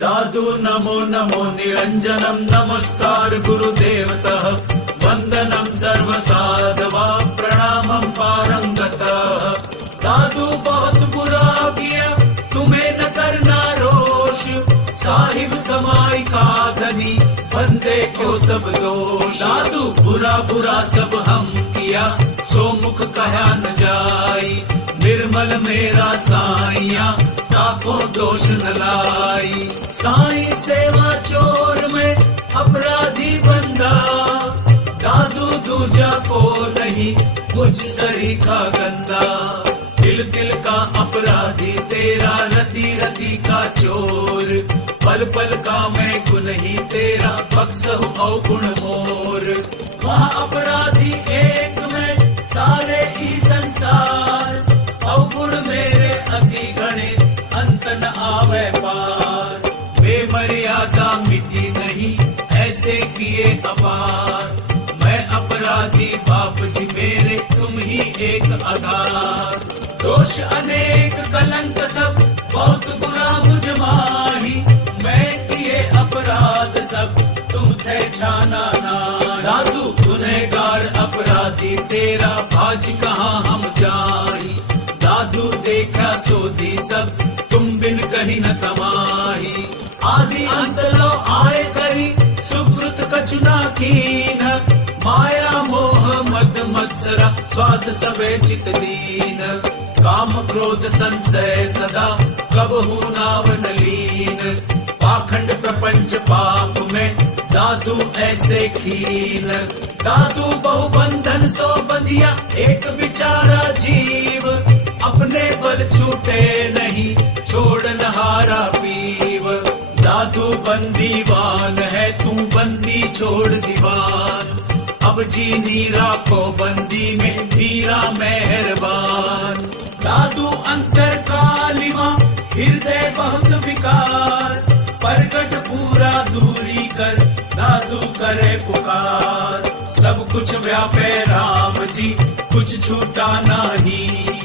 दादू नमो नमो निरंजनम नमस्कार गुरुदेवतः वंदनम सर्वसाधवा प्रणामम पारंगतः। दादू बहुत बुरा किया तुम्हें न करना रोष, साहिब समाई का धनी बंदे क्यों सब दोष। दादू बुरा बुरा सब हम किया सो मुख कहा न जाई, निर्मल मेरा साइया ताको दोष न लाई। साई सेवा चोर में अपराधी बंदा, दादू दूजा को नहीं मुझ सरीखा गंदा। दिल दिल का अपराधी तेरा, रति रति का चोर, पल पल का मैं गुनही तेरा, बख्शहु अवगुण मोर। वह अपराधी एक में सारे ही संसार, अवगुण मेरे अति गणे अंत न आवे पार। बेमर्यादा मिति नहीं ऐसे किए अपार, मैं अपराधी बाप जी मेरे तुम ही एक आधार। दोष अनेक कलंक सब बहुत बुरा मुझ माही, मैं किए अपराध सब तुम थे छाना ना। दादू गुनहगार अपराधी तेरा, भाज कहाँ हम जाही। दादू देखा सोधी सब तुम बिन कहीं न समाही। आदि अंत लो आए करी सुकृत कछुना कीन, माया मोह मद मत्सरा स्वाद सबे चित दीन। काम क्रोध संशय सदा कबहू नावन लीन, पाखंड प्रपंच पाप में दादू ऐसे खीन। दादू बहु बंधन सो बंधिया एक बिचारा जीव, अपने बल छूटे नहीं छोड़ नहारा पीव। दादू बंदीवान है तू बंदी छोड़ दीवान, अब जी नीरा को बंदी में हीरा मेहरबान। दादू अंतर कालिमा हृदय बहुत विकार, प्रगट पूरा दूरी कर दादू करे पुकार। सब कुछ व्यापे राम जी कुछ छूटा नहीं,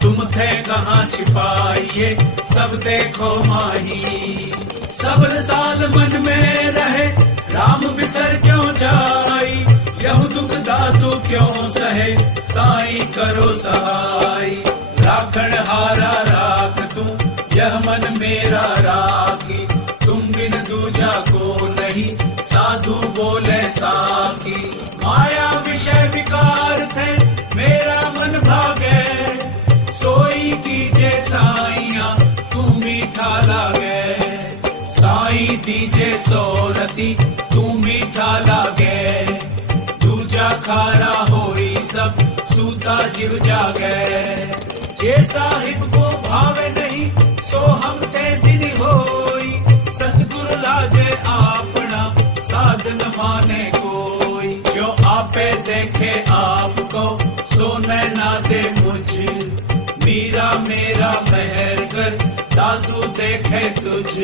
तुम थे कहाँ छिपाइए सब देखो माही। सब्र साल मन में रहे राम बिसर क्यों जाई, यह दुख दादू क्यों सहे साई करो सहाय। राखण हारा राख तू यह मन मेरा राखी, तुम बिन दूजा को नहीं साधु बोले साखी। माया विषय विकार थे मेरा मन भागे, सोई कीजे साइया तू मीठा लागे। साई दीजे सोरती तू मीठा लागे, दूजा खारा होई सब सूता जीव जागे। जे साहिब को भावे नहीं सो हम थे जिन होई, सतगुरु लाजे आपना साधन माने कोई। जो आपे देखे आपको सो नैना दे मुझ, मीरा मेरा मेहर कर दादू देखे तुझ।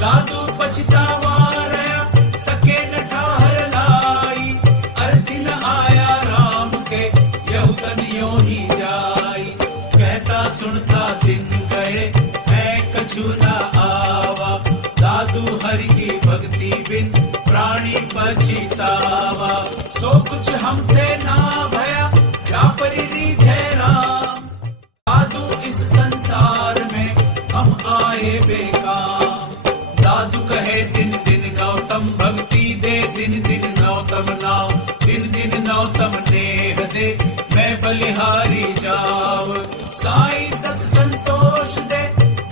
दादू पछतावा रहा सके न ठहर लाई, अर्थ न आया राम के यहू तनियों ही जाई। कहता सुनता दिन गए मैं कछु न आवा, दादू हरि की भक्ति बिन प्राणी पछितावा। सो कुछ हम थे ना भया जा परी रीझे राम, दादू इस संसार में हम आए बेकाम। दादू कहे दिन दिन गौतम भक्ति दे, दिन दिन नौतम नाम, दिन दिन नौतम नेह दे, मैं बलिहारी जाव। साई सत संतोष दे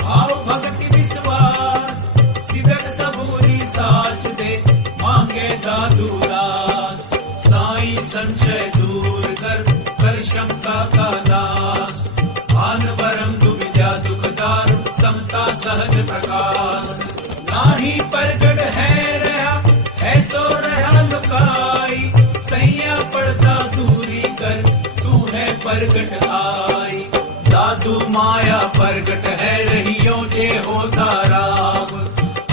भाव भक्ति विश्वास, सिदक सबूरी साच दे मांगे दादू दास। साई संशय दूर कर कर शंका का नाश, भान वरम दुविधा दुख दार समता सहज प्रकाश। नाही प्रगट है रहा है सो रहा लुकाई, सैया पड़ता दूरी कर तू है प्रगट आई। दादू माया प्रगट है रहियो जे होता राम,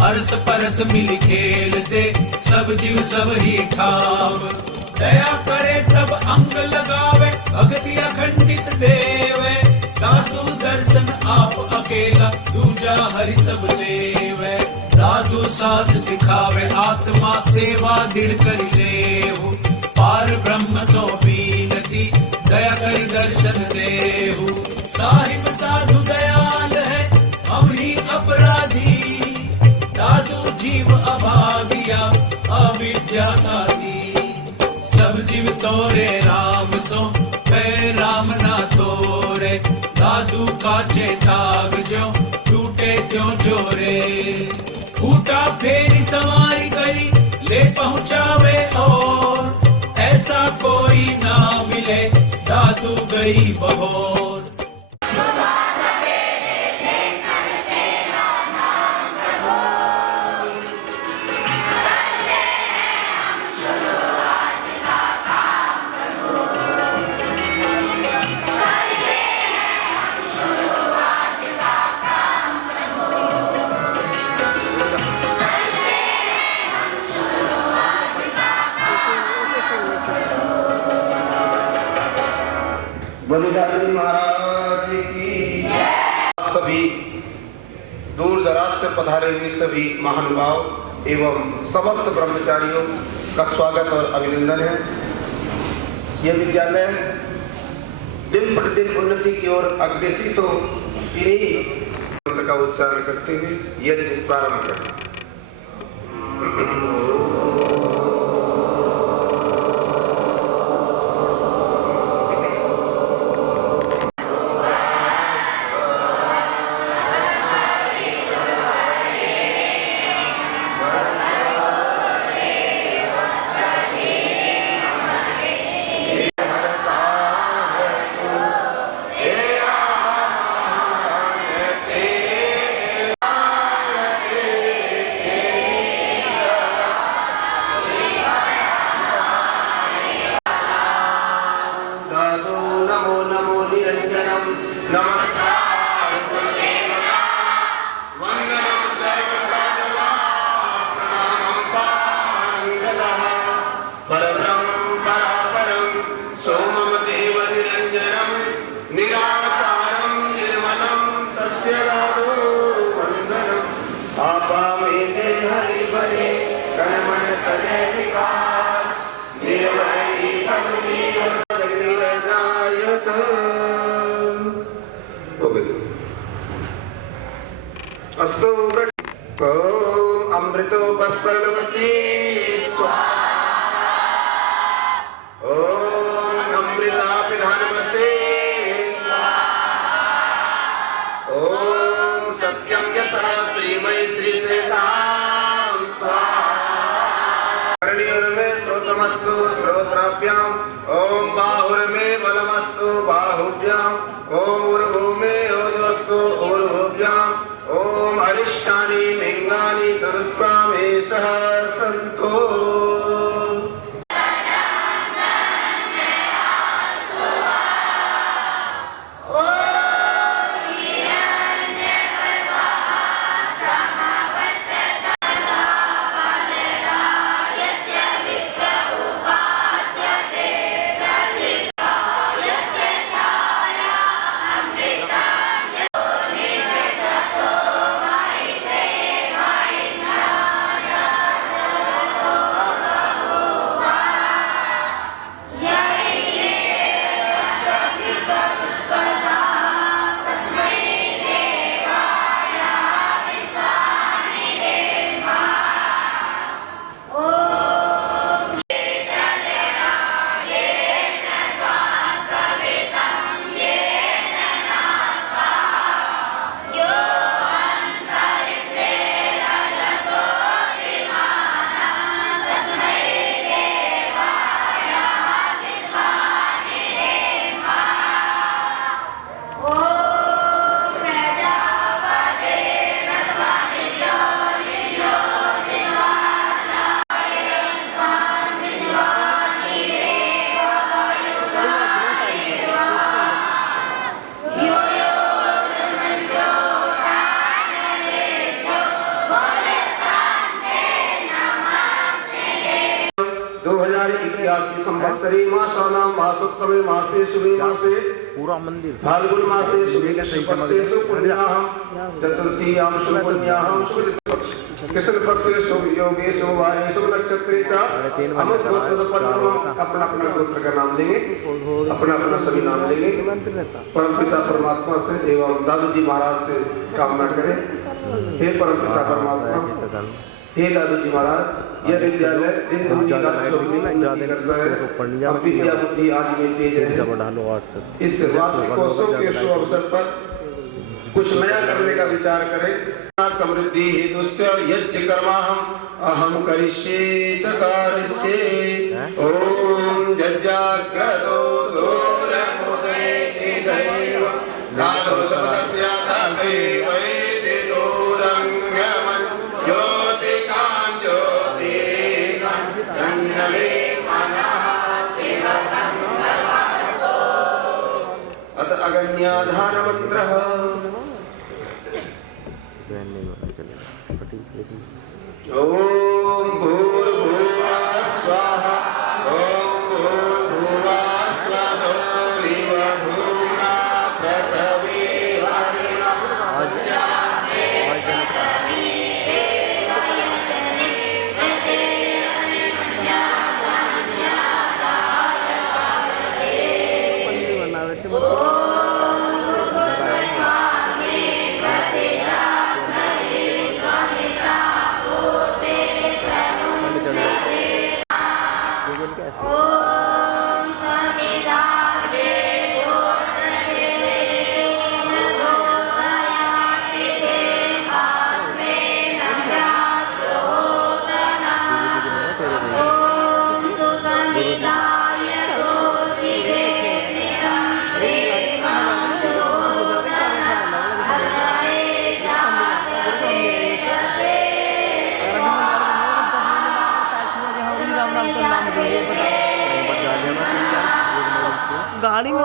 अरस परस मिल खेलते सब जीव सब ही ठाव। दया करे तब अंग लगावे भक्ति अखंडित देवे, दादू दर्शन आप अकेला दूजा हरि सब लेवे। साधु साध सिखावे आत्मा सेवा दृढ़ करि सेहु पार ब्रह्म सो बीनती दया करि दर्शन देहु साहिब साधु दयाल है हम ही अपराधी दादू जीव अभागिया अविद्या साधी सब जीव तोरे राम सो वे राम ना तोरे दादू का चेताग जो टूटे त्यों जोरे फूटा फेरी सवारी गई ले पहुंचावे और ऐसा कोई ना मिले दादू गई बहोर बलिदानी महाराज की सभी दूर दराज से पधारे हुए सभी महानुभाव एवं समस्त ब्रह्मचारियों का स्वागत और अभिनंदन है। यह विद्यालय दिन प्रतिदिन उन्नति की ओर अग्रसित हो इन्हीं मंत्र का उच्चारण करते हुए यज्ञ प्रारंभ करें। ओम अमृतोपस्पर्णवसी स्वाहा ओम अमृतापिधानवसे स्वाहा ओम सत्यम यशः श्रीमयी श्री सेतां स्वाहा कर्णयोर्मे श्रोत्रमस्तु श्रोत्राभ्याम् ओम बाहुर्मे बलमस्तु बाहुभ्याम् ओम ऊर्ध्वमे ओजोस्तु ऊर्ध्वभ्याम् ओम अरिष्टानि लिंगानि कृत्वा मे सह सन्तो संवत्सरे मासानां मासोत्तमे मासे शुभे मासे पूरा मंदिर फाल्गुन मासे शुभे पक्षेषु पुण्याहं चतुर्थीयां शुभपुण्याहं शुभपक्ष कृष्ण पक्ष शुभ योगे शुभ वारे शुभ नक्षत्रे चा हम गोत्र अपना अपना गोत्र का नाम लेंगे, अपना अपना सभी नाम लेंगे। परम पिता परमात्मा से एवं दादू जी महाराज से कामना करें। हे परम पिता परमात्मा, हे दादू जी महाराज, यह विद्यालय दिन दुनिया रात 24 घंटे करता है। अब विद्या बुद्धि आदि में तेज है। इस वार्षिकोत्सव के शुभ अवसर पर कुछ नया करने का विचार करें। समृद्धि हेतुश्च यज्ञ कर्मा अहम करिष्ये तकारिष्ये। ओम जज्जाग्रतो दोरमुदे दैव नादो समस्य तते वैदे दोरंगमन ज्योतिकां ज्योतिरेकां रंगवे मनः शिव संकल्पस्तो अत अगण्याधान मंत्रः। ओम भूर्भुवः स्वाहा ओम भूर्भुवः स्वधो विवधूना पृथिवी वरुणः अस्यास्ते पृथिवी वयजने वस्ते गाड़ी में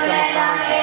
गया है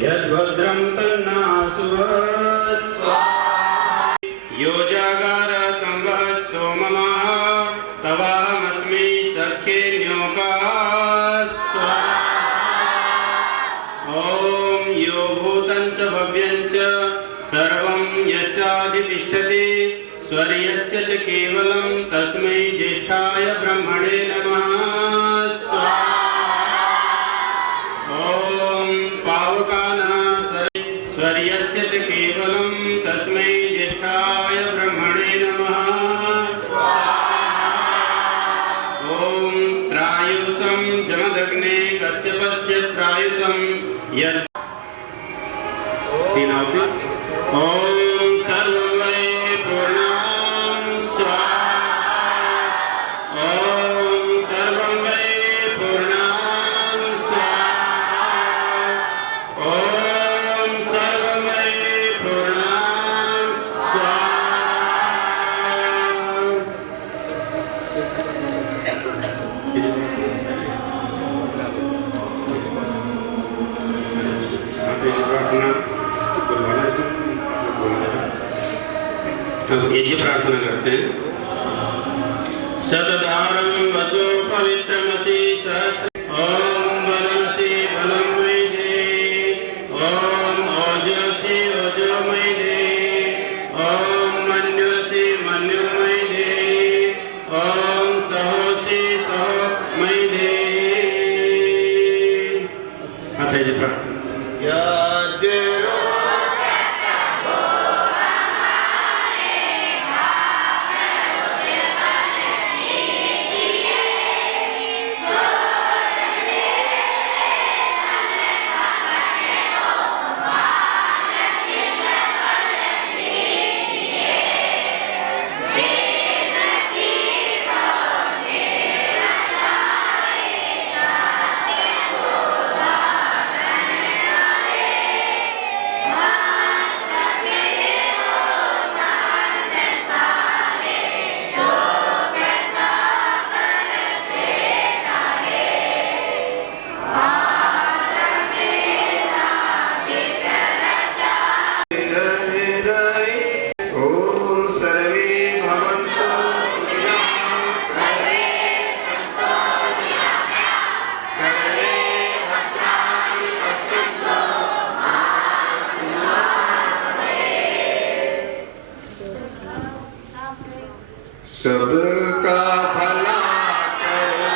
यद्भद्रं तन्नाशुभ योजागार तंबः सोममः तवाहमस्मि सख्येन्योकाः ॐ यो भूतं च भव्यं च सर्वं यश्चाधितिष्ठति स्वर्यस्य च केवलं तस्मै ज्येष्ठाय ब्रह्मणे नमः स्वर्यस्य च केवलं तस्मै ज्येष्ठाय ब्रह्मणे नमः ॐ त्रायुसं जमदग्ने कश्यपस्य त्रायुसं यत् ॐ सर्वं वै पूर्णं स्वाहा ॐ सर्वं वै पूर्णं स्वाहा ॐ सर्वं वै पूर्णं स्वाहा अब ये प्रार्थना करते हैं। सतधारं वसो पवित्रमसि सहस्र ओम बलमसि बलं वैधे ओम ओजसि ओजोमैधे ओम मन्योसि मन्योमैधे ओम सहोसि सहोमैधे। आता है प्रार्थना। सबका भला करो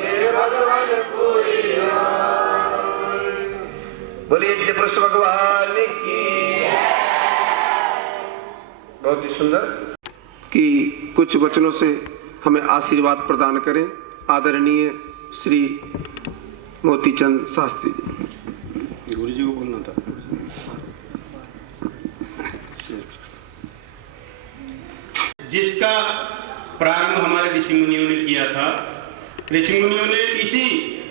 मेरे भगवान पूरी हो। बोलिए विजय पुरुष भगवान की। बहुत ही सुंदर कि कुछ वचनों से हमें आशीर्वाद प्रदान करें। आदरणीय श्री मोतीचंद शास्त्री जी। गुरु जी को बोलना था। जिसका प्रारंभ हमारे ऋषि मुनियों ने किया था। ऋषि मुनियों ने इसी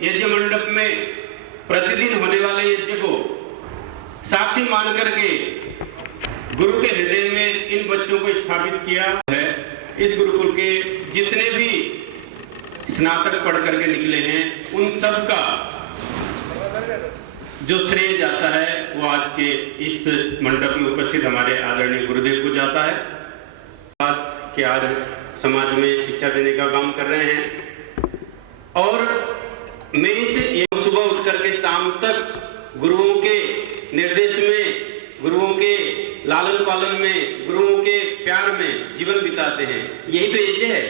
यज्ञ मंडप में प्रतिदिन होने वाले यज्ञ को साक्षी मान करके गुरु के हृदय में इन बच्चों को स्थापित किया है। इस गुरुकुल के जितने भी स्नातक पढ़ करके निकले हैं उन सब का जो श्रेय जाता है वो आज के इस मंडप में उपस्थित हमारे आदरणीय गुरुदेव को जाता है कि आज समाज में शिक्षा देने का काम कर रहे हैं। और मैं इसे सुबह उठ करके शाम तक गुरुओं के निर्देश में, गुरुओं के लालन पालन में, गुरुओं के प्यार में जीवन बिताते हैं। यही तो यज्ञ है।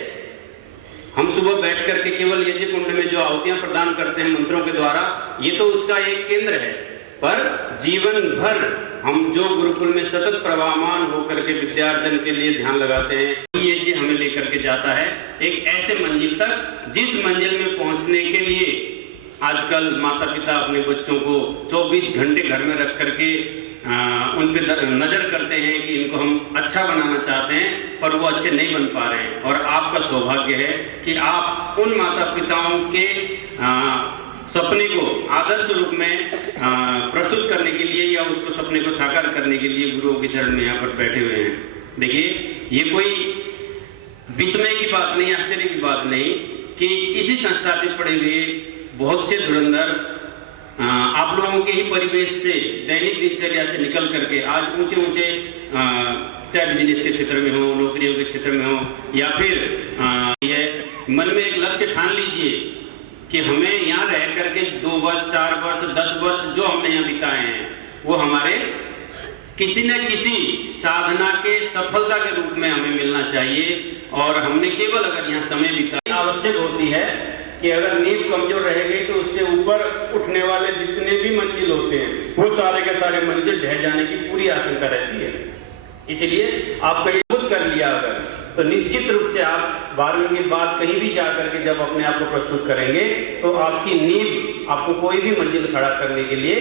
हम सुबह बैठ करके केवल यज्ञ कुंड में जो आहुतियां प्रदान करते हैं मंत्रों के द्वारा, ये तो उसका एक केंद्र है। पर जीवन भर हम जो गुरुकुल में सतत प्रवाहमान होकर के विद्यार्जन के लिए ध्यान लगाते हैं, ये हमें लेकर के जाता है एक ऐसे मंजिल तक जिस मंजिल में पहुंचने के लिए आजकल माता पिता अपने बच्चों को 24 घंटे घर में रख करके उन पर नजर करते हैं कि इनको हम अच्छा बनाना चाहते हैं, पर वो अच्छे नहीं बन पा रहे हैं। और आपका सौभाग्य है कि आप उन माता पिताओं के सपने को आदर्श रूप में प्रस्तुत करने के लिए या उसको सपने को साकार करने के लिए गुरुओं के चरण में यहाँ पर बैठे हुए हैं। देखिए, ये कोई विस्मय की बात नहीं, आश्चर्य की बात नहीं कि इसी संस्था से पढ़े हुए बहुत से धुरंधर आप लोगों के ही परिवेश से, दैनिक दिनचर्या से निकल करके आज ऊंचे ऊंचे चाहे बिजनेस के क्षेत्र में हो, नौकरियों के क्षेत्र में हो, या फिर ये मन में एक लक्ष्य ठान लीजिए कि हमें यहाँ रह करके 2 वर्ष, 4 वर्ष, 10 वर्ष जो हमने यहाँ बिताए हैं वो हमारे किसी न किसी साधना के सफलता के रूप में हमें मिलना चाहिए। और हमने केवल अगर यहाँ समय बिताया, आवश्यक होती है कि अगर नींव कमजोर रह गई तो उससे ऊपर उठने वाले जितने भी मंजिल होते हैं वो सारे के सारे मंजिल ढह जाने की पूरी आशंका रहती है। इसलिए आपको ये खुद कर लिया अगर, तो निश्चित रूप से आप 12वीं के बाद कहीं भी जा करके जब अपने आप को प्रस्तुत करेंगे तो आपकी नींव आपको कोई भी मंजिल खड़ा करने के लिए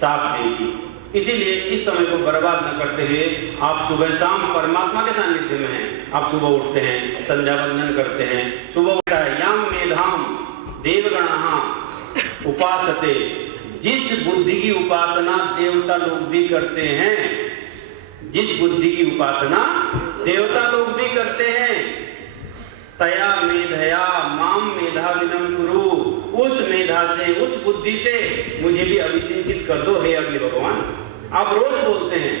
साथ देगी। इसीलिए इस समय को बर्बाद न करते हुए आप सुबह शाम परमात्मा के सानिध्य में हैं। आप सुबह उठते हैं, संध्या वंदन करते हैं, सुबह उठा है याम मेधाम देवगणः उपासते, जिस बुद्धि की उपासना देवता लोग भी करते हैं, जिस बुद्धि की उपासना देवता लोग भी करते हैं, तया मेधया माम मेधा विनम कुरु, उस मेधा से, उस बुद्धि से मुझे भी अभिसिंचित कर दो हे अग्नि भगवान। आप रोज बोलते हैं,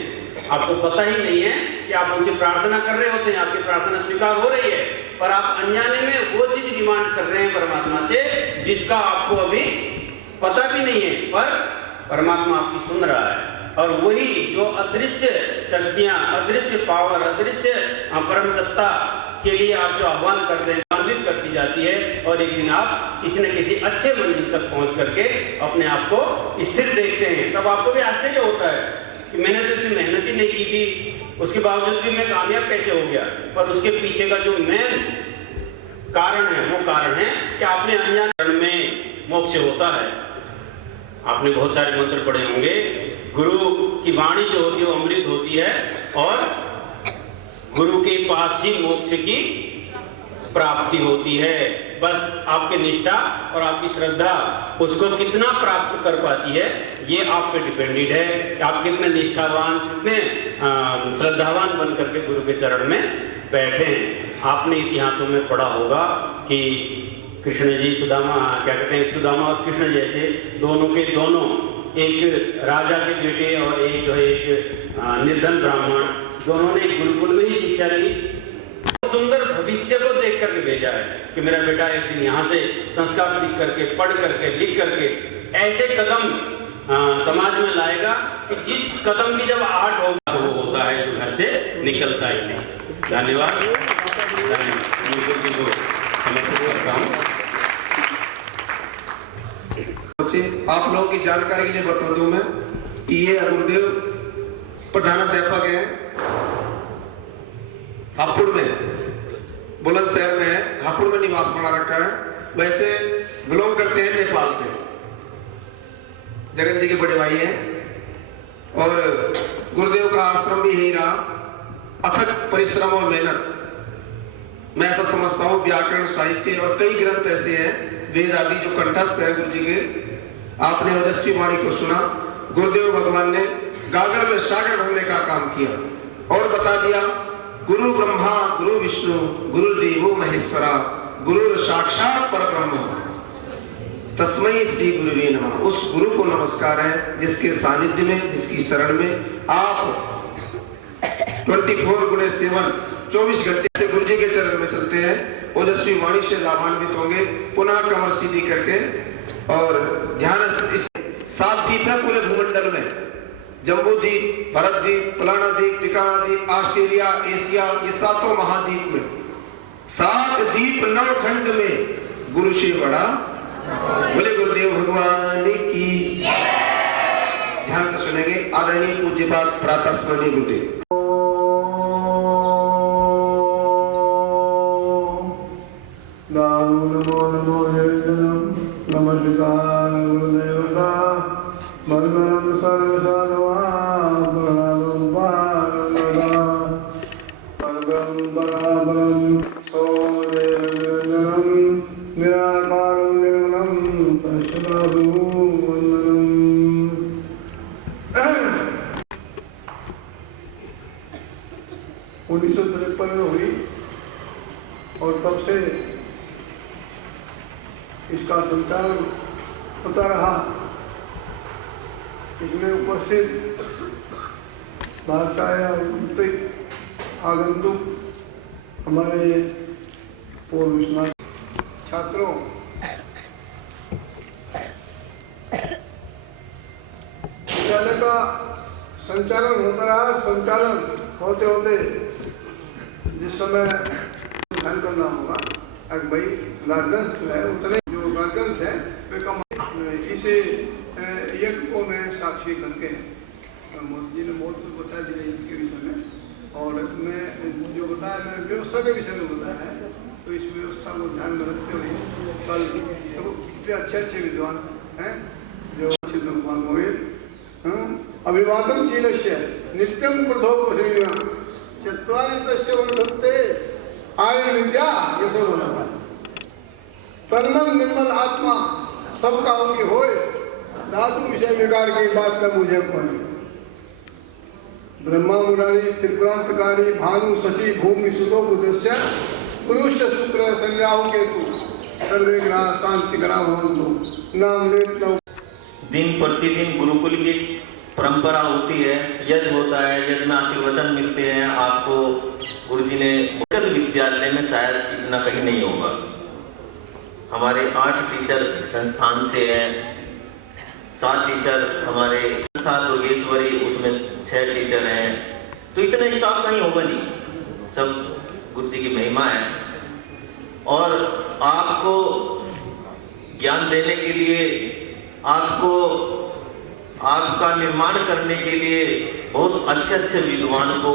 आपको पता ही नहीं है कि आप उनसे प्रार्थना कर रहे होते हैं, आपकी प्रार्थना स्वीकार हो रही है, पर आप अनजाने में वो चीज डिमांड कर रहे हैं परमात्मा से जिसका आपको अभी पता भी नहीं है, पर परमात्मा आपकी सुन रहा है। और वही जो अदृश्य शक्तियां, अदृश्य पावर, अदृश्य परम सत्ता के लिए आप जो आह्वान करते हैं, आह्वानित करती जाती है, और एक दिन आप किसी न किसी अच्छे मंजिल तक पहुंच करके अपने आप को स्थिर देखते हैं। तब आपको भी आश्चर्य होता है कि मैंने तो इतनी मेहनत ही नहीं की थी, उसके बावजूद भी मैं कामयाब कैसे हो गया। पर उसके पीछे का जो मेन कारण है वो कारण है कि आपने अनजान में मोक्ष होता है। आपने बहुत सारे मंत्र पढ़े होंगे, गुरु की वाणी जो होती है वो अमृत होती है, और गुरु के पास ही मोक्ष की प्राप्ति होती है। बस आपकी निष्ठा और आपकी श्रद्धा उसको कितना प्राप्त कर पाती है ये आप पे डिपेंडेड है। आप कितने निष्ठावान, कितने श्रद्धावान बन करके गुरु के चरण में बैठे हैं। आपने इतिहासों में पढ़ा होगा कि कृष्ण जी सुदामा, क्या कहते हैं, सुदामा और कृष्ण जैसे दोनों के दोनों, एक राजा के बेटे और एक जो है एक निर्धन ब्राह्मण, दोनों ने गुरुकुल में ही शिक्षा ली। सुंदर भविष्य को देख करके भेजा है कि मेरा बेटा एक दिन यहाँ से संस्कार सीख करके, पढ़ करके, लिख करके ऐसे कदम समाज में लाएगा कि जिस कदम की जब आहट होगा तो वो होता है जो घर से निकलता ही नहीं। धन्यवाद, गुरु जी को समर्पित करता हूँ। आप लोगों की जानकारी के लिए बता दूं मैं कि ये गुरुदेव प्रधानाध्यापक हैं, हापुड़ में, बुलंदशहर में है, हापुड़ में निवास बना रखा है। वैसे बिलोंग करते हैं नेपाल से, जगत जी के बड़े भाई हैं और गुरुदेव का आश्रम भी यही रहा। अथक परिश्रम और मेहनत, मैं ऐसा समझता हूँ, व्याकरण साहित्य और कई ग्रंथ ऐसे हैं वेद आदि जो कंठस्थ है गुरु जी के। आपने ओजस्वी वाणी को सुना, गुरुदेव भगवान ने गागर में सागर भरने का काम किया और बता दिया गुरु ब्रह्मा गुरु विष्णु गुरु देवो महेश्वरा गुरु साक्षात परब्रह्म तस्मै श्री गुरुवे नमः। उस गुरु को नमस्कार है जिसके सानिध्य में, जिसकी शरण में आप 24/7 24 घंटे से गुरु जी के चरण में चलते हैं। ओजस्वी वाणी से लाभान्वित होंगे। पुनः कमर सीधी करके और ध्यान 7 द्वीप है पूरे भूमंडल में, जम्बू द्वीप, भरत द्वीप, फलाना द्वीप, टिकाना द्वीप, ऑस्ट्रेलिया, एशिया, ये 7 महाद्वीप में 7 द्वीप 9 खंड में गुरु से बड़ा। बोले गुरुदेव भगवान की ध्यान से सुनेंगे। आदरणीय पूज्यपाद प्रातः स्मरणीय गुरुदेव। नमो नमो नमस्कार गुरुदेवता मंगलम सर्वसाधवान् प्रणवं पारमदा परम पराबरम सोदेवजनम निराकारं निर्मलं तस्माद् वंदनम्। 1953 में हुई और तब से इसका संचालन होता रहा। इसमें उपस्थित भाषा या आगंतुक हमारे पूर्व छात्रों, विद्यालय का संचालन होता रहा। संचालन होते होते जिस समय ध्यान करना होगा, अब भाई गार्जियंस जो है उतने जो गार्जियंस है वे कम इसे यज्ञ को मैं साक्षी करके मोदी जी ने बहुत कुछ बता दिया इसके विषय में, और मैं जो बताया मैंने व्यवस्था के विषय में बताया है, तो इस व्यवस्था को ध्यान में रखते हुए कल तो इतने अच्छे विद्वान हैं जो भगवान गोविंद अभिवादनशील नित्यम प्रधोपसेविना चत्वारि तस्य वर्धन्ते आय विद्या यशोधन तन्मन निर्मल आत्मा सबका उनकी होए धातु विषय विकार की बात का मुझे पड़ी। ब्रह्मा मुरारी त्रिपुरांतकारी भानु शशि भूमि सुतो बुद्धस्य पुरुष शुक्र संज्ञाओं के तू सर्वे ग्रह शांति ग्रह भवन्तु नाम लेत। दिन प्रतिदिन गुरुकुल की परंपरा होती है, यज्ञ होता है, यज्ञ में आशीर्वचन मिलते हैं आपको। गुरुजी ने विद्यालय में शायद इतना कहीं नहीं होगा। हमारे 8 टीचर संस्थान से हैं, 7 टीचर हमारे दुर्गेश्वरी उसमें 6 टीचर हैं, तो इतना स्टाफ कहीं होगा नहीं। सब गुरुजी की महिमा है। और आपको ज्ञान देने के लिए, आपको आपका निर्माण करने के लिए बहुत अच्छे विद्वान को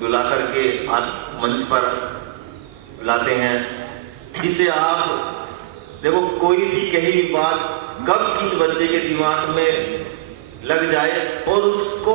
बुला करके आप मंच पर लाते हैं, जिससे आप देखो कोई भी कही बात कब किस बच्चे के दिमाग में लग जाए और उसको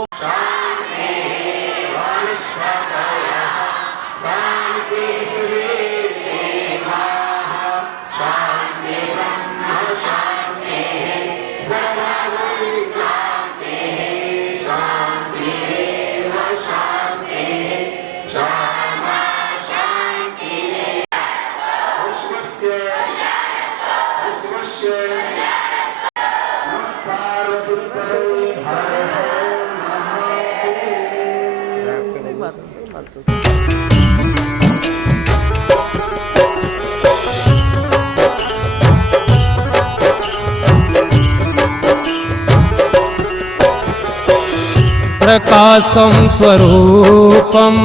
प्रकाशं स्वरूपं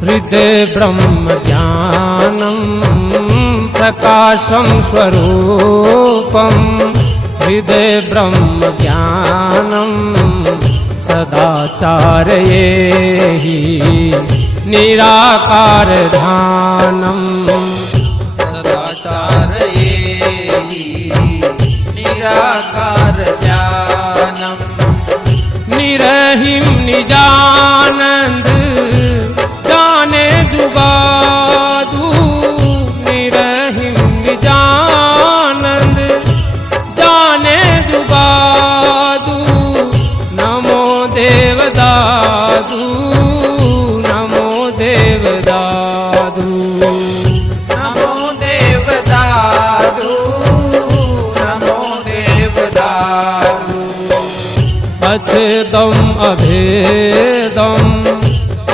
हृदय ब्रह्म ज्ञानं प्रकाशं स्वरूपं हृदय ब्रह्म ज्ञानं सदाचार्ये हि निराकार ध्यानं अच्छेदम् अभेदम्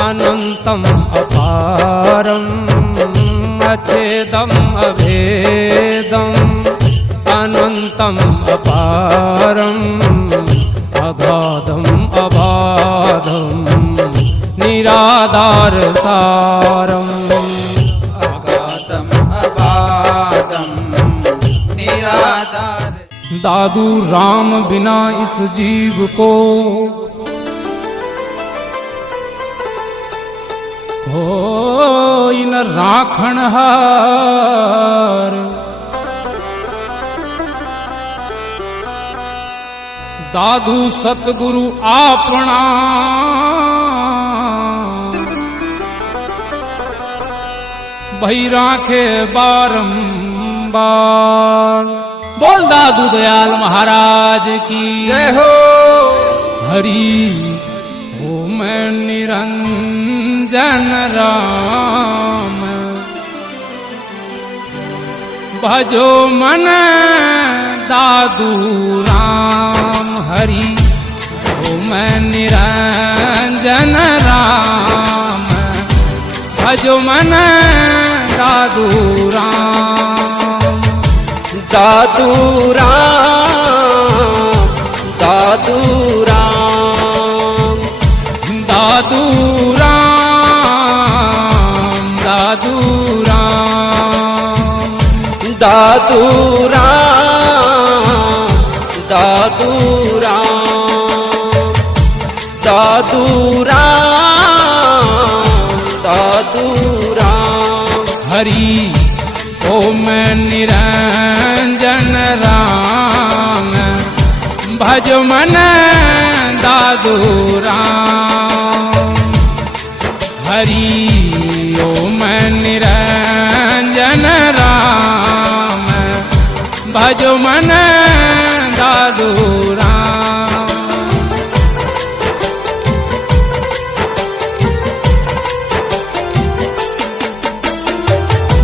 अनन्तम् अपारम् अच्छेदम् अभेदम् अनन्तम् अपारम् अगाधम् अबाधम् निराधार सारम् अगाधम् अबाधम् निराधार। दादू राम बिना इस जीव को कोई न राखणहार। दादू सतगुरु आपना भई राखे बारंबार। बोल दादू दयाल महाराज की जय हो। हरि ओम निरंजन राम भजो मन दादू राम। हरि ओम निरंजन राम भजो मन दादू राम। दादू राम दादू राम दादू राम दादू राम दादू राम दादू राम दादू राम दादू राम। हरि ओम निरंजन राम भज मन दादू राम। हरि ओम निरंजन राम भज मन दादू राम।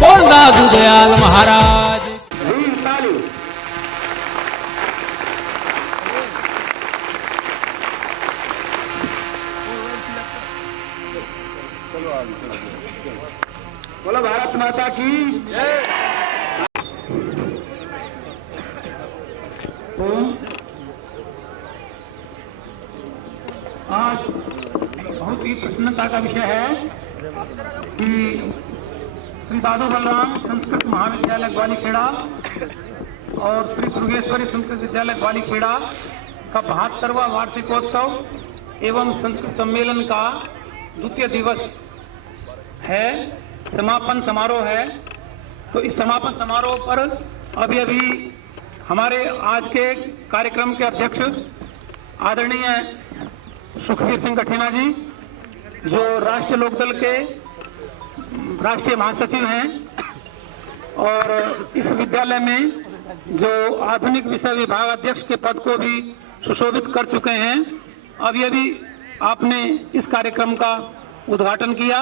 बोल दादू दयाल महाराज। बोलो भारत माता की आज बहुत ही प्रसन्नता का विषय है कि श्री दादू बलराम संस्कृत महाविद्यालय ग्वालीखेड़ा और श्री दुर्गेश्वरी संस्कृत विद्यालय ग्वालीखेड़ा का 72वां वार्षिकोत्सव एवं संस्कृत सम्मेलन का द्वितीय दिवस है, समापन समारोह है। तो इस समापन समारोह पर अभी हमारे आज के कार्यक्रम के अध्यक्ष आदरणीय सुखबीर सिंह गठेना जी, जो राष्ट्रीय लोकदल के राष्ट्रीय महासचिव हैं और इस विद्यालय में जो आधुनिक विषय विभाग अध्यक्ष के पद को भी सुशोभित कर चुके हैं, अभी आपने इस कार्यक्रम का उद्घाटन किया।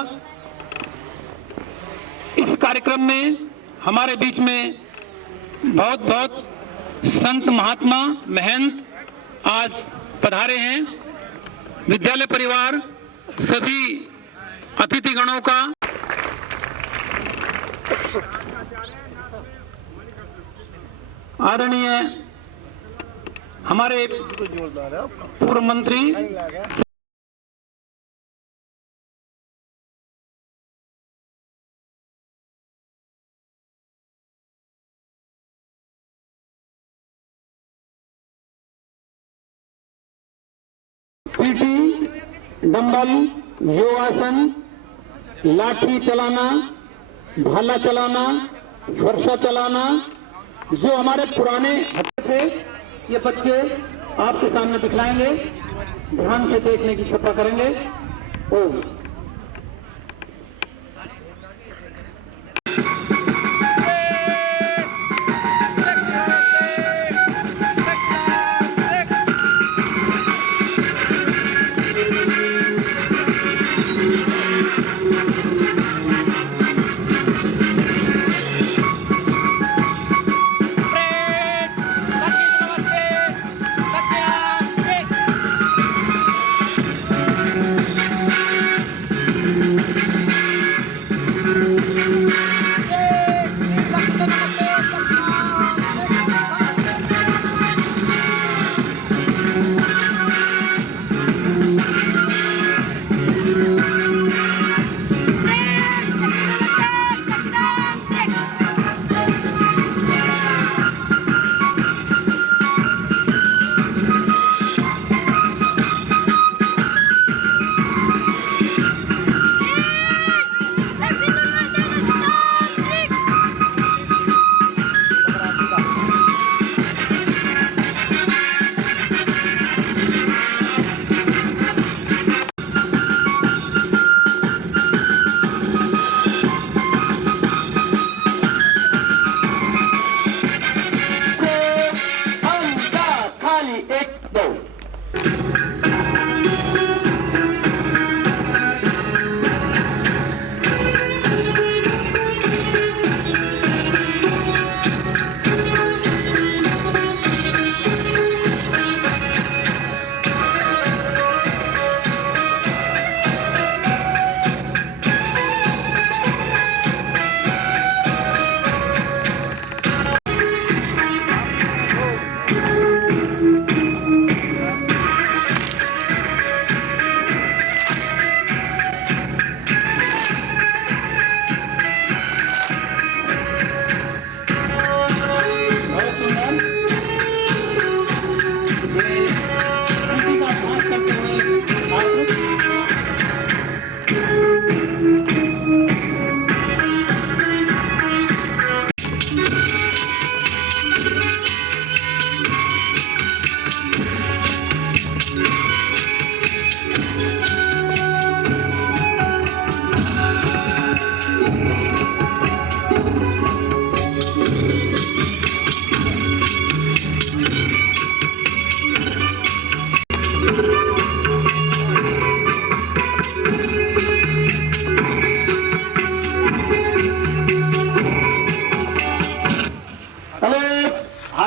इस कार्यक्रम में हमारे बीच में बहुत संत महात्मा महंत आज पधारे हैं। विद्यालय परिवार सभी अतिथिगणों का आदरणीय हमारे पूर्व मंत्री पीटी, डंबल, योगासन, लाठी चलाना, भाला चलाना, वर्षा चलाना, जो हमारे पुराने थे, ये बच्चे आपके सामने दिखलाएंगे। ध्यान से देखने की कृपा करेंगे। ओम।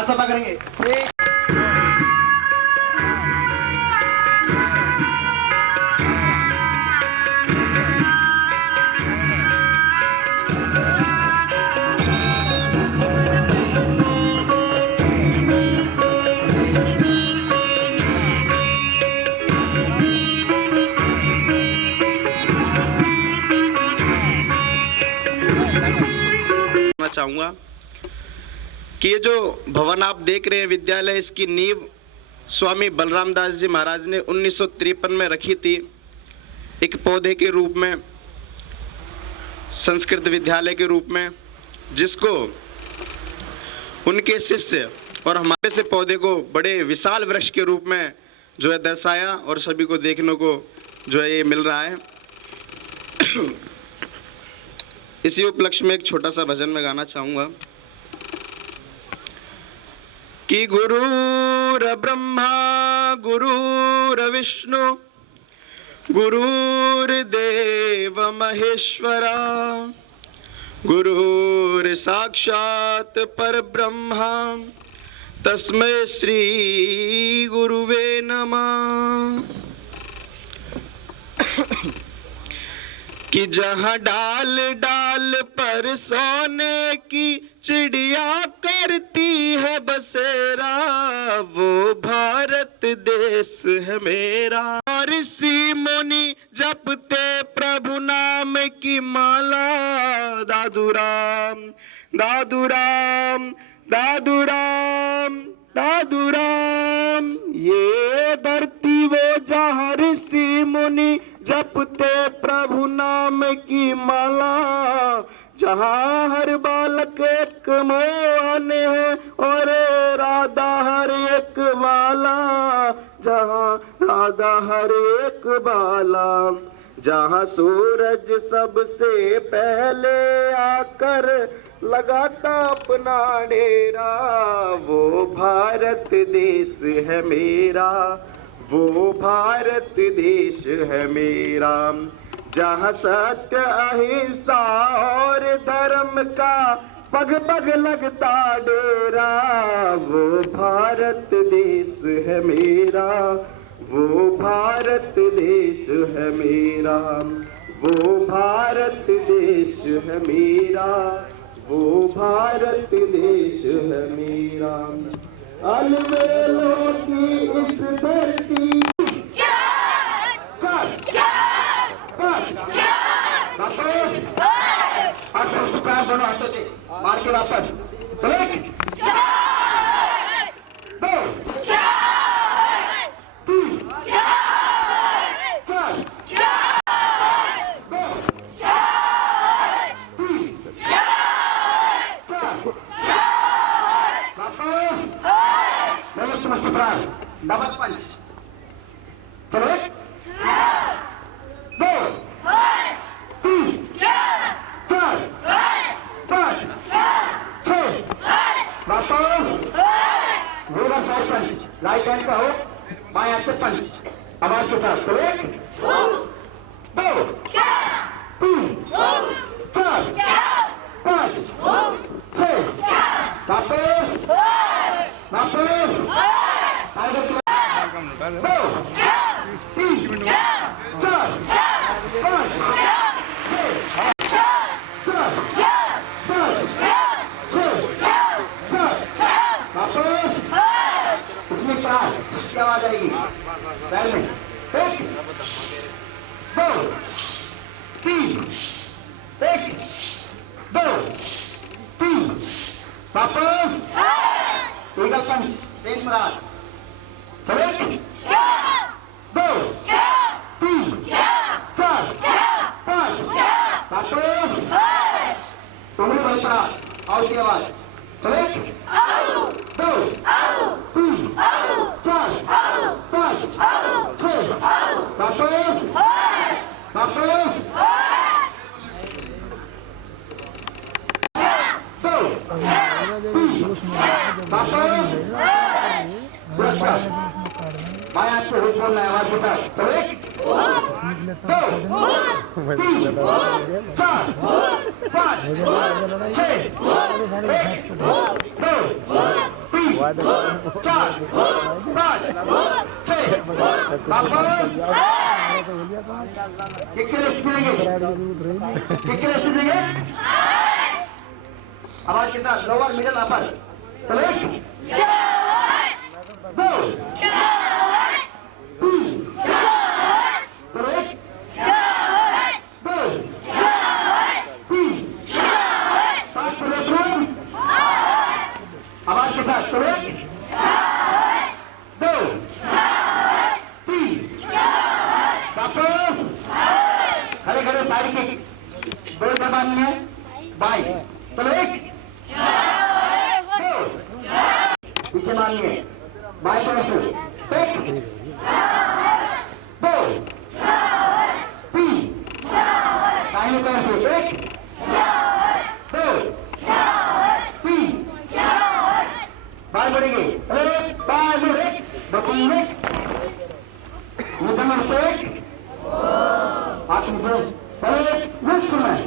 सफा करेंगे। चाहूंगा कि ये जो भवन आप देख रहे हैं विद्यालय, इसकी नींव स्वामी बलराम दास जी महाराज ने 1953 में रखी थी, एक पौधे के रूप में, संस्कृत विद्यालय के रूप में, जिसको उनके शिष्य और हमारे से पौधे को बड़े विशाल वृक्ष के रूप में जो है दर्शाया और सभी को देखने को जो है ये मिल रहा है। इसी उपलक्ष्य में एक छोटा सा भजन में गाना चाहूंगा कि गुरुर ब्रह्मा गुरुर विष्णु गुरुर्देव महेश्वरा गुरुर साक्षात परब्रह्मा तस्मै श्री गुरुवे नमः। कि जहाँ डाल डाल पर सोने की चिड़िया करती है बसेरा, वो भारत देश है मेरा। ऋषि मुनि जपते प्रभु नाम की माला, दादू राम दादू राम दादू राम दादू राम। ये धरती वो जहाँ ऋषि मुनि जपते प्रभु नाम की माला, जहाँ हर बालक एक मोहन है और राधा हर एक वाला, जहाँ राधा हर एक बाला, जहाँ सूरज सबसे पहले आकर लगाता अपना डेरा, वो भारत देश है मेरा, वो भारत देश है मेरा। जहाँ सत्य अहिंसा और धर्म का पग पग लगता डेरा, वो भारत देश है मेरा, वो भारत देश है मेरा, वो भारत देश है मेरा, वो भारत देश है मेरा। अलवेलों की इस धरती बोलो हाथों से मार के वापस चलो। एक दो तीन चार डबल पंच चलो। एक दो तीन चार पाँच छह वापस गोला साइड पंच, राइट हैंड का हो बाएं हाथ से पंच आवाज के साथ चलो। एक दो तीन चार पाँच छह वापस वापस दो तीन चार पाँच छह चार पाँच छह सात वापस इसमें चार की आवाज आएगी पैर में। एक दो तीन एक दो तीन वापस ईगल पंच तेज मुराद चलो। एक दो तीन चार पाँच वापस उंगली बल पड़ा आउट की आवाज चलो। एक दो तीन चार पाँच छह वापस वापस दो तीन वापस सुरक्षा बाएं हाथ से हुक बोलना है आवाज के साथ चलो। एक दो तीन चार पाँच छह एक दो तीन 4 5 6 वापस कितने रेस्ट मिलेंगे कितने रेस्ट देंगे आवाज के साथ लोअर मिडिल अपर चलो 1 2 आवाज के साथ चलो 1 2 3 वापस खड़े खड़े साड़ी की दो जबान में बाई चलो 1 2 पीछे मानिए बाई तरफ से 1 2 3 दाहिनी तरफ से 1 2 3 बाल बढ़ेंगे बाल मुड़े बकूले मुझे एक हाथ नीचे पहले मुझ में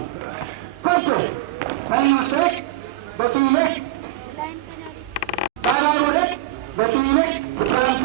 सोचो सही नमस्ते बकूले बाल मुड़े बकूले चित्रांत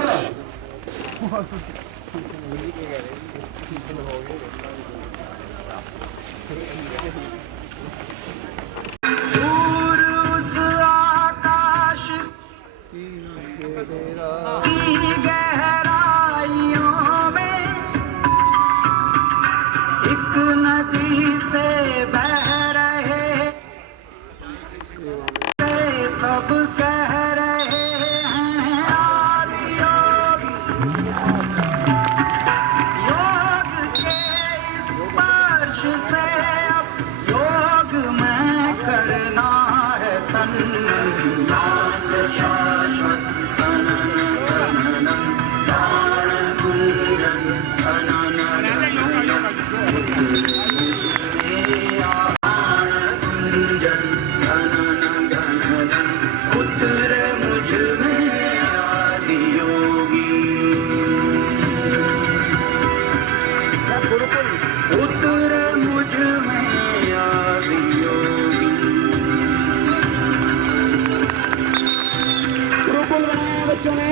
चले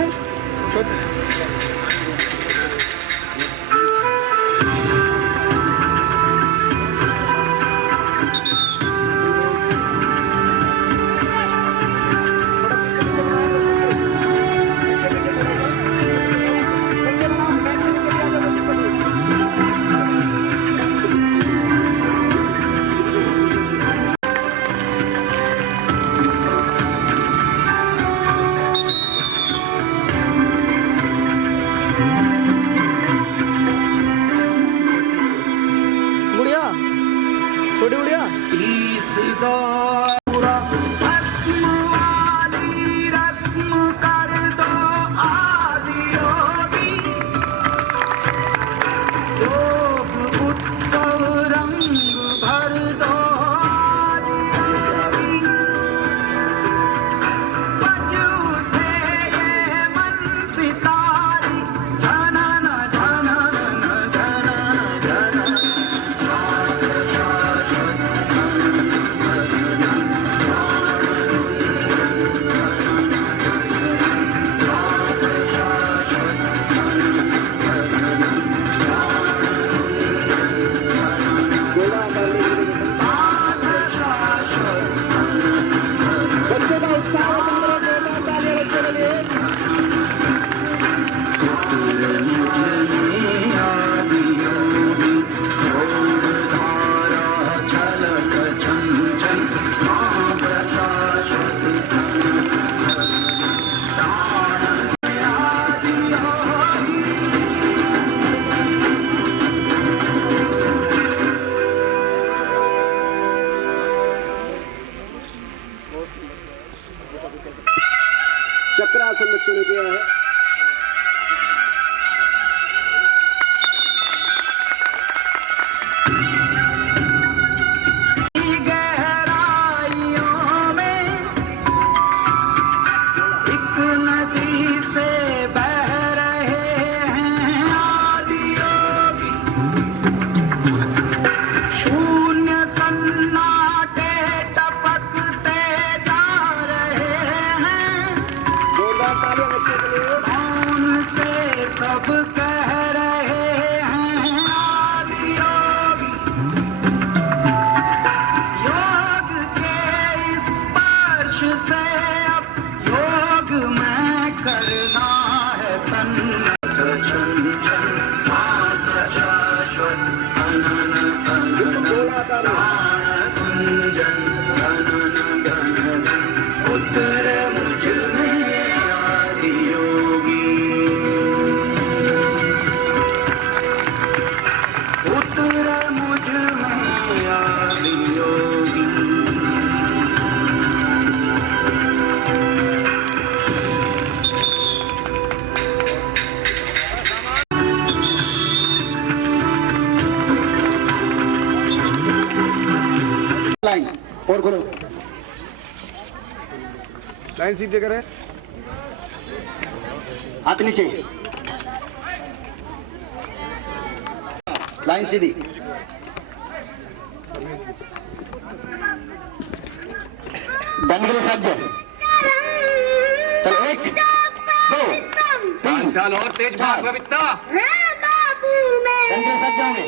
चक्रासन बच्चों ने किया है। कौन से सब कह रहे हैं आदि योगी, योग के इस स्पर्श से अब योग में करना है तन छन छन सांस शाश्वत अनन सनन प्राण कुंजन धनन गण उतर मुझ में आदि योगी, उतर मुझ में आदि योगी। लाइन और खोलो, लाइन सीधे करें, हाथ नीचे, लाइन सीधी, डंडे सज्ज, चलो 1 2 3 चलो तेज भाग बबीता, डंडे सज्ज होंगे,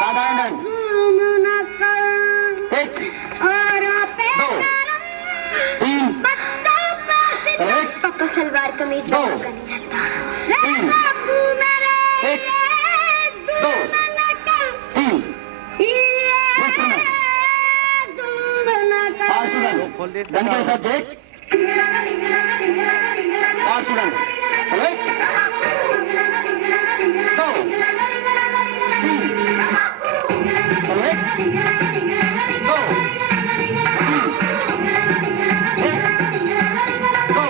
साधारण दंड, 1 2 3 चलो 1 पापा सलवार कमीज 2 3 1 2 3 दंड के साथ 1 5 स्टूडेंट, चलो 1 2 3 चलो 1 2 3 1 2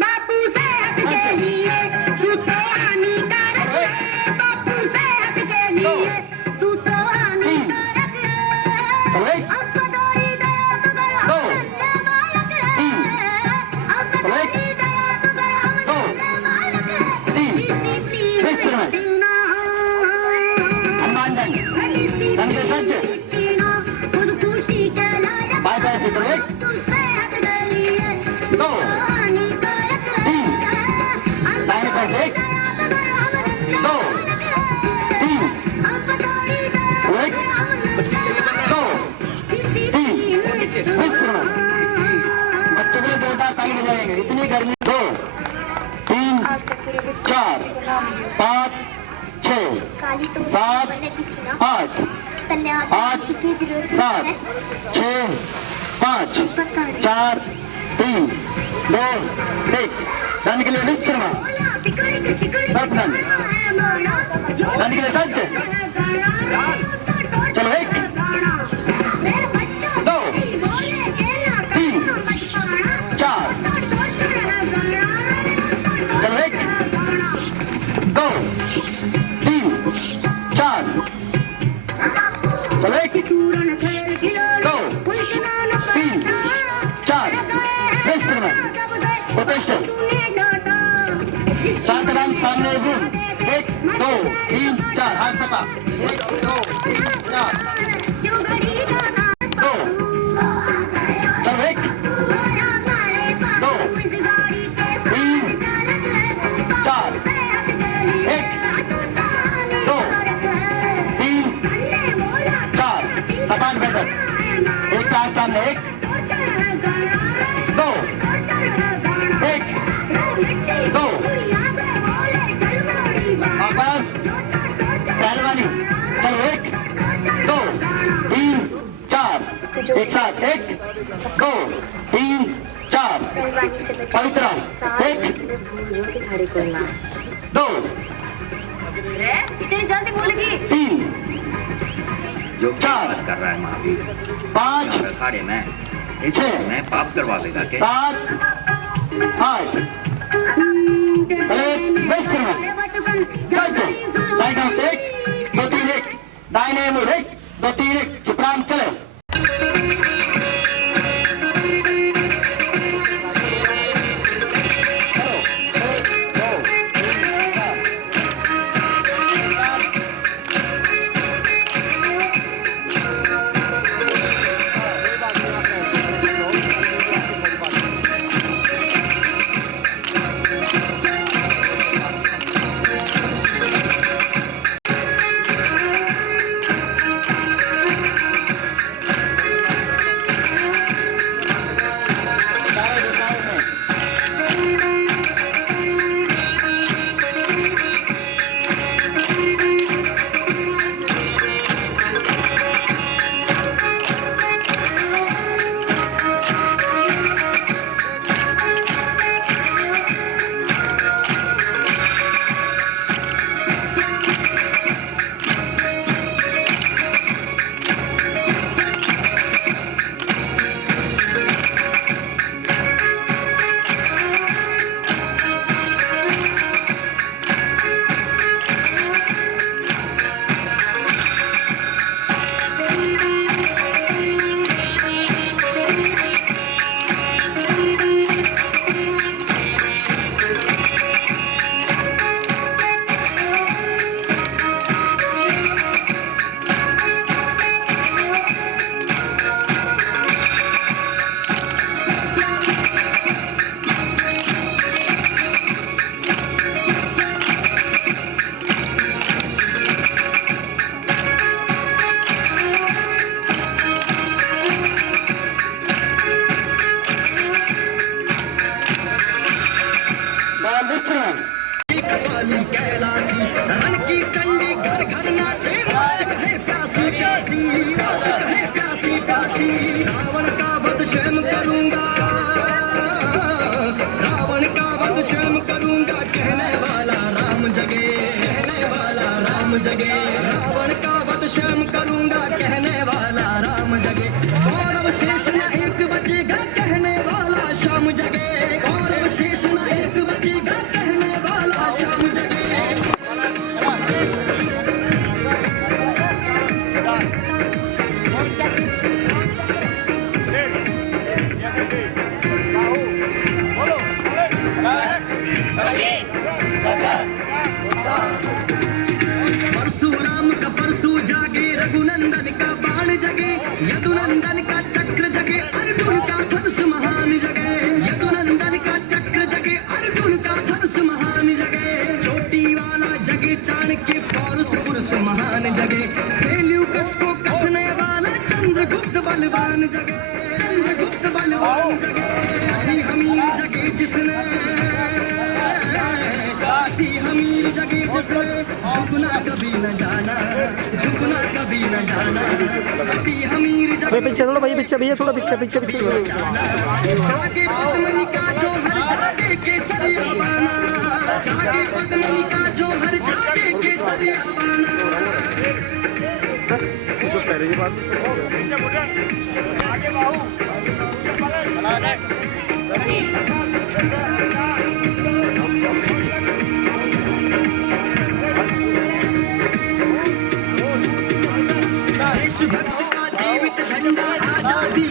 बापू से हट के लिए तू तो हानिकारक है, बापू से हट के लिए तू तो हानिकारक है, चलो 1 अब तो डोरी गया तो गया 2 बालक है, 3 अब तो चलो 1 डोरी गया तो गया 2 बालक है, 3 हनुमान दंड, दंड के सज्ज, खुद खुशी के लायक बाएं पैर से चलो 1 2 3 दाहिने पैर से 1 2 3 चलो 1 2 3 बच्चों के लिए जोरदार ताली बजाएंगे, इतनी गर्मी। 2 3 4 5 6 7 8 8 7 6 5 4 3 2 1 दंड के लिए विश्रमा, सब दंड, दंड के लिए सज्ज, चलो 1 2 3 4 चलो 1 2 3 4 चलो 1 2 3 4 विश्रमा, पोटेंशियल 4 कदम सामने घूम, 1 2 3 4 हाथ सपा, 1 2 3 4 2 चलो 1 2 3 4 1 2 3 4 सपाट बैठक, एक पास सामने 1 2 1 2 वापस पहलवानी, चलो 1 2 3 4 एक साथ 1 2 3 4 पवित्रा 1 2 इतनी जल्दी बोलेगी 3 4 कर रहा है महावीर 5 अखाड़े में 6 मैं पाप करवा देगा के 7 8 विश्रमा, सज्ज, साइड 1 2 3 1 दाहिने मुड़ 1 2 3 1 चिपराम चले। रघुनंदन का बाण जगे, यदुनंदन का चक्र जगे, अर्जुन का धनुष महान जगे, यदुनंदन का चक्र जगे, अर्जुन का धनुष महान जगे, चोटी वाला जगे, चाणक्य पौरुष पुरुष महान जगे, सेल्यूकस को कसने वाला चंद्रगुप्त बलवान जगे, चंद्रगुप्त बलवान जगे, हमीर जगे जिसने, हमीर जगे जिसने, झुकना कभी न जाना, झुकना कभी न जाना, हमीर जगे पीछे थोड़ा भैया, पीछे भैया, थोड़ा पीछे पीछे पीछे जागे पद्मनी का जो हर जागे केसरिया बाना, जागे पद्मनी का जो हर जागे केसरिया बाना। तो पहले ही बात देशभक्त का जीवित झंडा आजादी